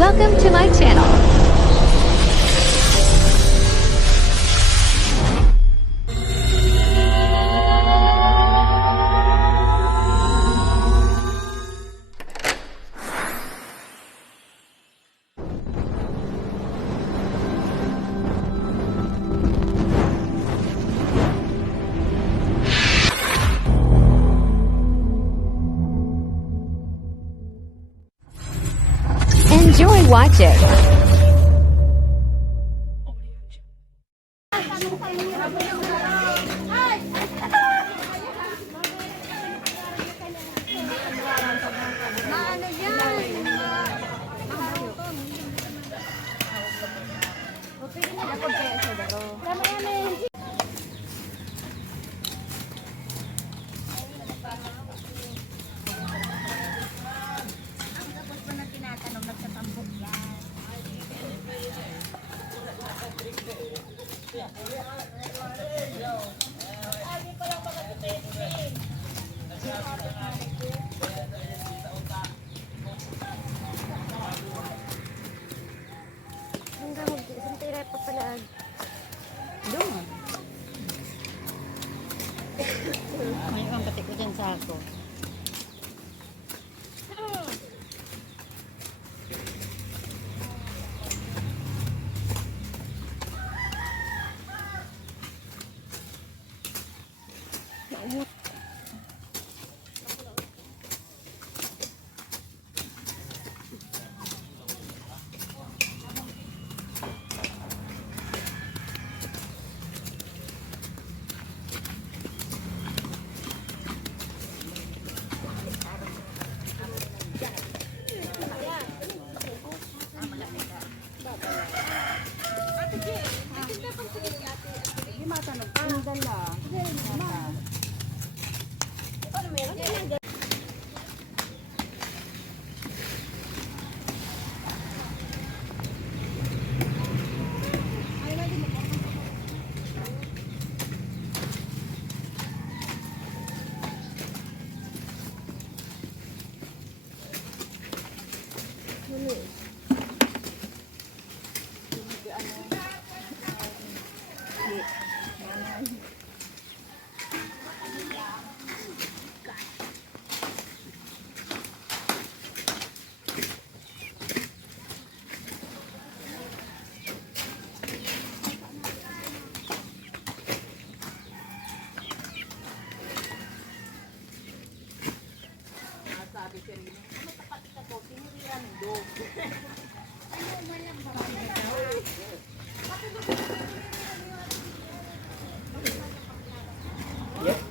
Welcome to my channel. Enjoy watching. May ibang pati ko dyan sa ako.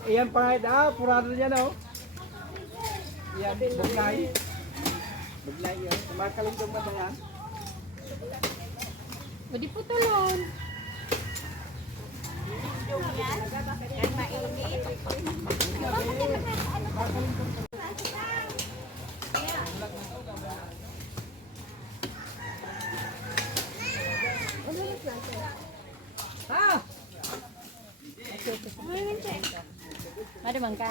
Iyan pangit purado niya no. Iyan, buglay. Buglay yan. Makalungkong ba yan? Pwede po talon. Yan mainit. Ada bang ka?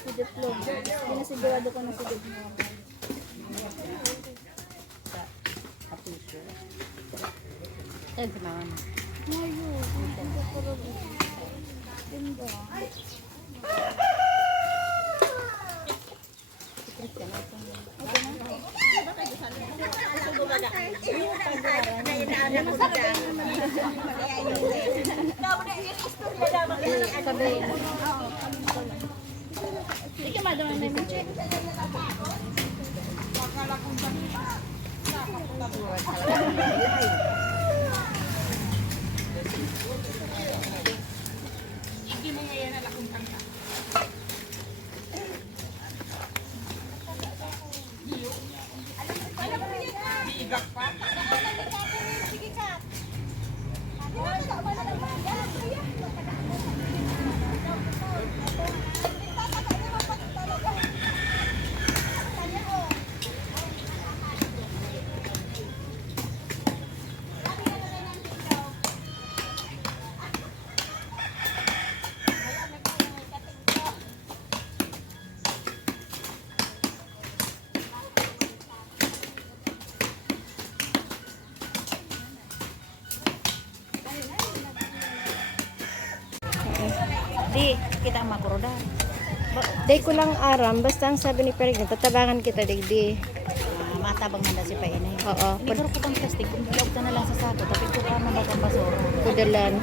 Sidiplog. Pinasigurado ko na sidiplog. Saan si mama mo? Mayo. Tinda. Sabihin. Sige, madama na yung check. kita ang makuroda. Day ko lang aram, basta ang sabi ni Perig, tatabangan kita, digdi. Matabang nanda si Painay. Oo, Ini ko pang plastic, kung bilog ka na lang sa sako, tapos ko ka man bakang basura. pudalan.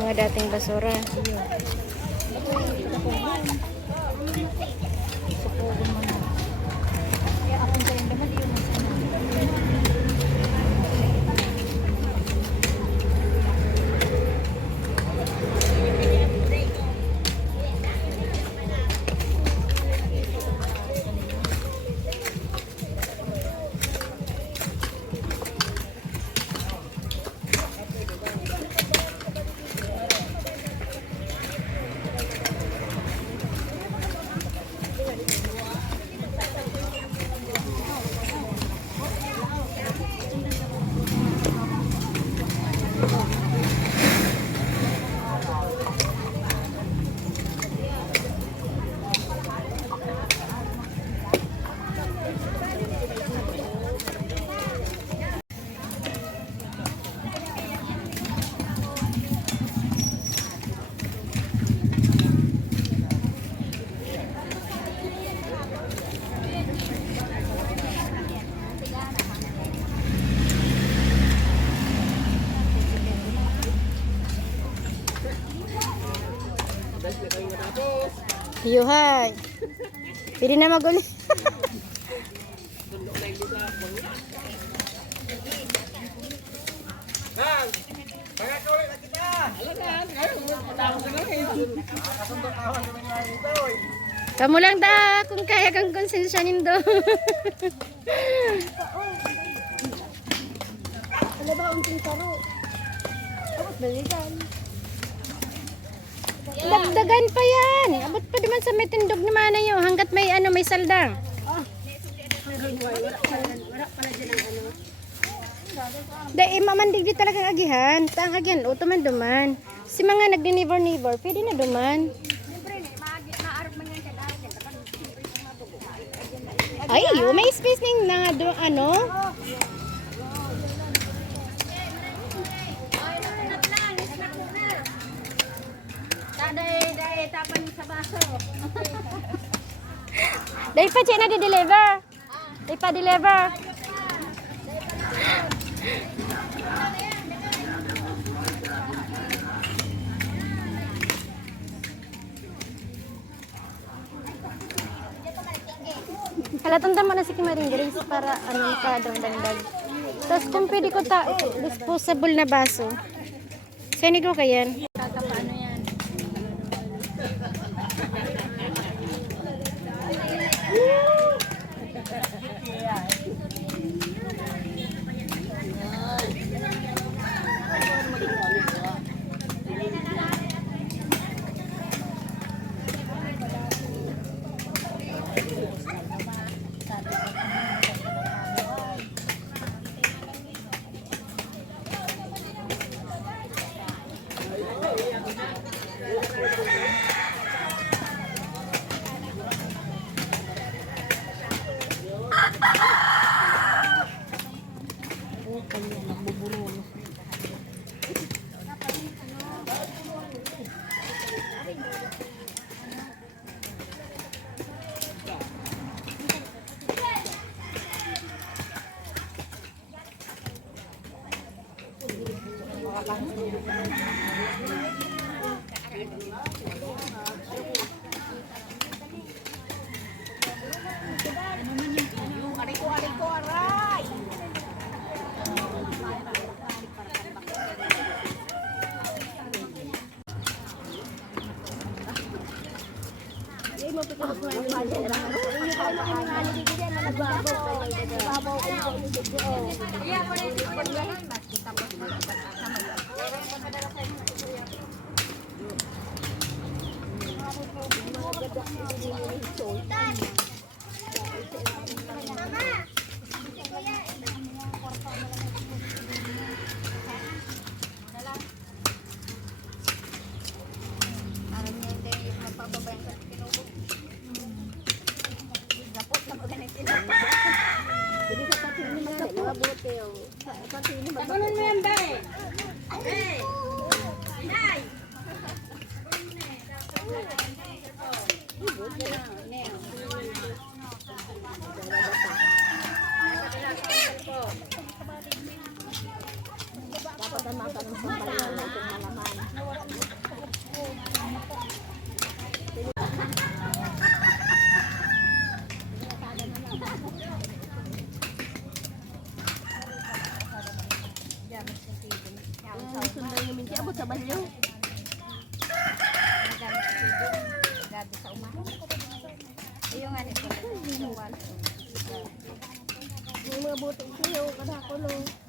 Mga dating basura. Supugon mo na. Kaya akong kayo naman, yun ang sana. Yuhay. Pwede na maguli. Kamu lang da kung kaya kang konsensyanin do. Wala ba unting taro? Tapos balikan. Dagdagan pa yan. Abot pa naman sa may tindog ni mana nyo hanggat may ano may saldang. Dahil mamandig di talagang agihan. Taang agihan, o tuman duman. Si mga nagdi-neighbor, pwede na duman. Ay, may space ning na do ano. Dahil tapan sa baso. Dahil pa siya na di-deliver. Dahil pa deliver. Halatanda mo na si Kimaring Grace para ano pa dagdag. Tapos kung pwede ko disposable na baso. Sani ko kayan. Paano yan? Dapat ang matanong sa banana itong malaman. Sundan yung minti, abot sa banyo. Gabi sa umahan. Yung nga nito. May mga butong siyo, kada ko no.